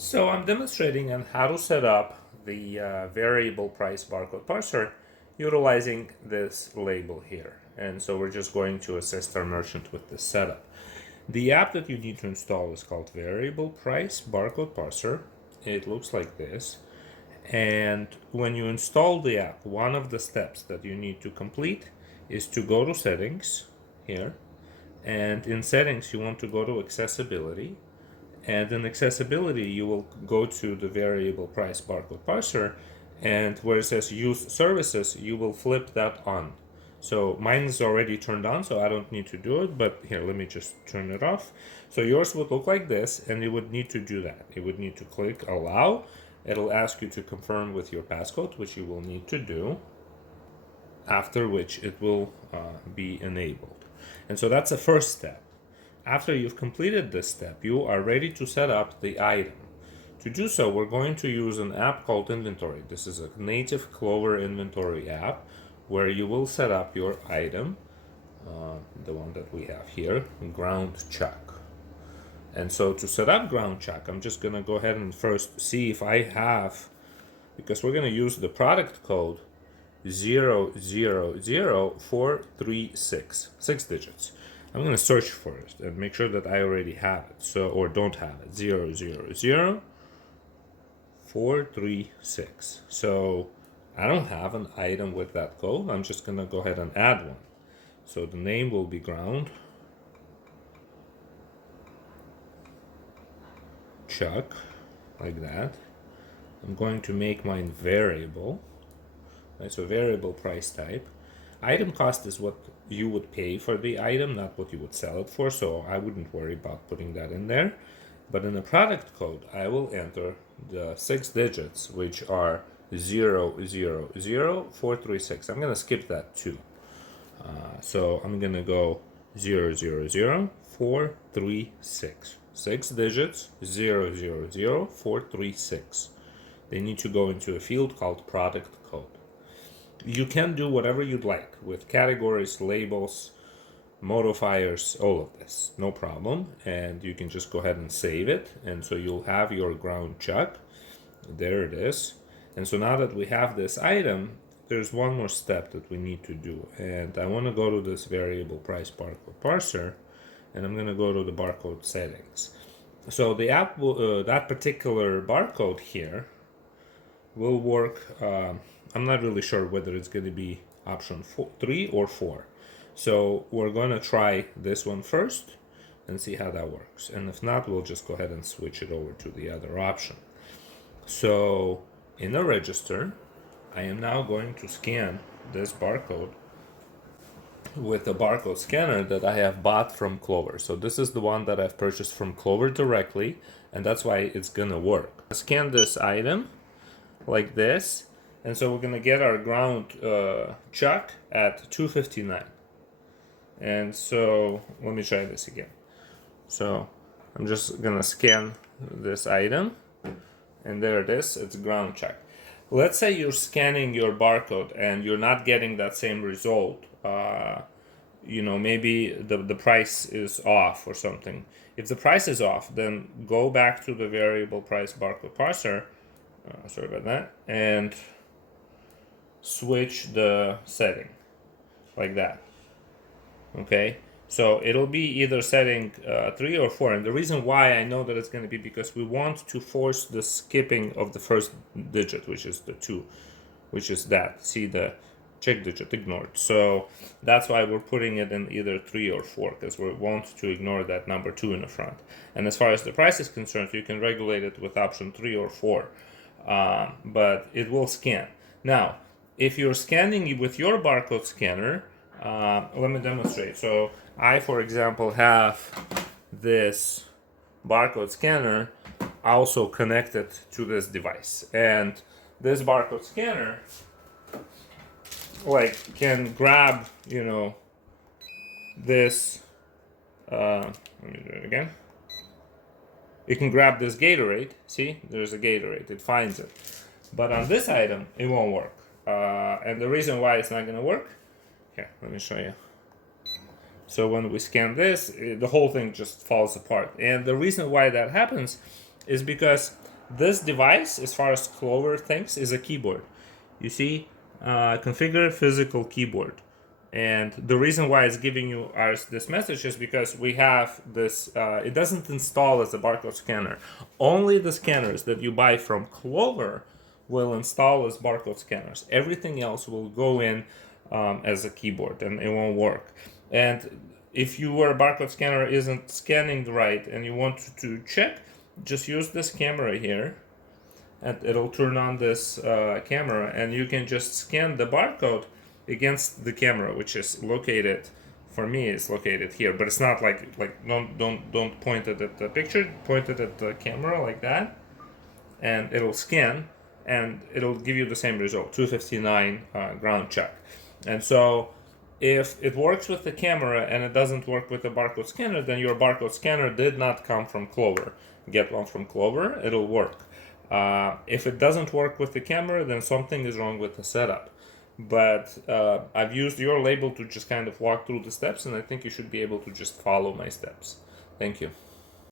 So I'm demonstrating on how to set up the variable price barcode parser utilizing this label here. And so we're just going to assist our merchant with this setup. The app that you need to install is called Variable Price Barcode Parser. It looks like this. And when you install the app, one of the steps that you need to complete is to go to Settings here. And in Settings, you want to go to Accessibility. And in accessibility, you will go to the variable price barcode parser, and where it says use services, you will flip that on. So mine is already turned on, so I don't need to do it, but here, let me just turn it off. So yours would look like this, and you would need to do that. You would need to click allow. It'll ask you to confirm with your passcode, which you will need to do, after which it will be enabled. And so that's the first step. After you've completed this step, you are ready to set up the item. To do so, we're going to use an app called Inventory. This is a native Clover inventory app where you will set up your item, the one that we have here, ground chuck. And so to set up ground chuck, I'm just going to go ahead and first see if I have, because we're going to use the product code 000436, 6 digits. I'm going to search for it and make sure that I already have it, or don't have it. 000436. So I don't have an item with that code. I'm just going to go ahead and add one. So the name will be ground chuck, like that. I'm going to make mine variable. Right, so variable price type. Item cost is what you would pay for the item, not what you would sell it for, so I wouldn't worry about putting that in there. But in the product code, I will enter the 6 digits, which are 000436. I'm going to skip that too. So I'm going to go 000436. 6 digits, 000436. They need to go into a field called product code. You can do whatever you'd like with categories, labels, modifiers, all of this, no problem. And you can just go ahead and save it. And so you'll have your ground chuck. There it is. And so now that we have this item, there's one more step that we need to do. And I want to go to this variable price barcode parser, and I'm going to go to the barcode settings. So the app will, that particular barcode here will work. I'm not really sure whether it's going to be option 3 or 4. So we're going to try this one first and see how that works. And if not, we'll just go ahead and switch it over to the other option. So in the register, I am now going to scan this barcode with a barcode scanner that I have bought from Clover. So this is the one that I've purchased from Clover directly, and that's why it's going to work. I scan this item like this. And so we're going to get our ground chuck at 259. And so let me try this again. So I'm just going to scan this item. And there it is. It's ground chuck. Let's say you're scanning your barcode and you're not getting that same result. Maybe the price is off or something. If the price is off, then go back to the variable price barcode parser. Sorry about that. And switch the setting like that. Okay, so it'll be either setting 3 or 4, and the reason why I know that it's going to be because we want to force the skipping of the first digit, which is the 2, which is that. See, the check digit ignored. So that's why we're putting it in either 3 or 4, because we want to ignore that number 2 in the front. And as far as the price is concerned, you can regulate it with option 3 or 4, but it will scan. Now, if you're scanning with your barcode scanner, let me demonstrate. So I, for example, have this barcode scanner also connected to this device. And this barcode scanner, can grab, this, let me do it again. You can grab this Gatorade. See, there's a Gatorade. It finds it. But on this item, it won't work. And the reason why it's not going to work, here, let me show you. So when we scan this, the whole thing just falls apart. And the reason why that happens is because This device, as far as Clover thinks, is a keyboard. You see, configure physical keyboard. And the reason why it's giving you this message is because we have this, it doesn't install as a barcode scanner. Only the scanners that you buy from Clover will install as barcode scanners. Everything else will go in as a keyboard, and it won't work. And if your barcode scanner isn't scanning right and you want to check, just use this camera here, and it'll turn on this camera, and you can just scan the barcode against the camera, which is located, for me it's located here, but it's not like don't point it at the picture, point it at the camera like that, and it'll scan, and it'll give you the same result, 259 ground check. And so if it works with the camera and it doesn't work with the barcode scanner, then your barcode scanner did not come from Clover. Get one from Clover, it'll work. If it doesn't work with the camera, then something is wrong with the setup. But I've used your label to just kind of walk through the steps, and I think you should be able to just follow my steps. Thank you.